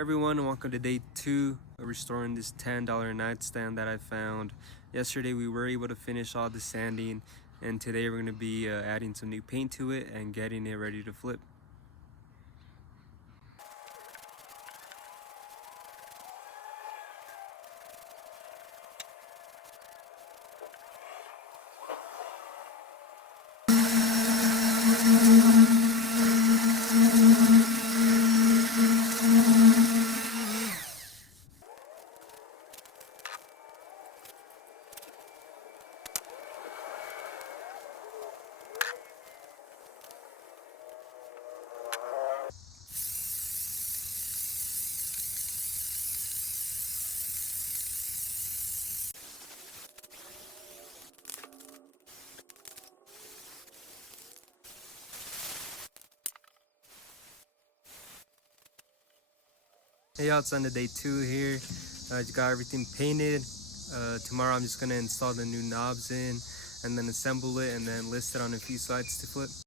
Everyone, and welcome to day 2 of restoring this $10 nightstand that I found. Yesterday we were able to finish all the sanding, and today we're going to be adding some new paint to it and getting it ready to flip. Hey y'all, it's on to day 2 here. I just got everything painted. Tomorrow I'm just going to install the new knobs in and then assemble it and then list it on a few sites to flip.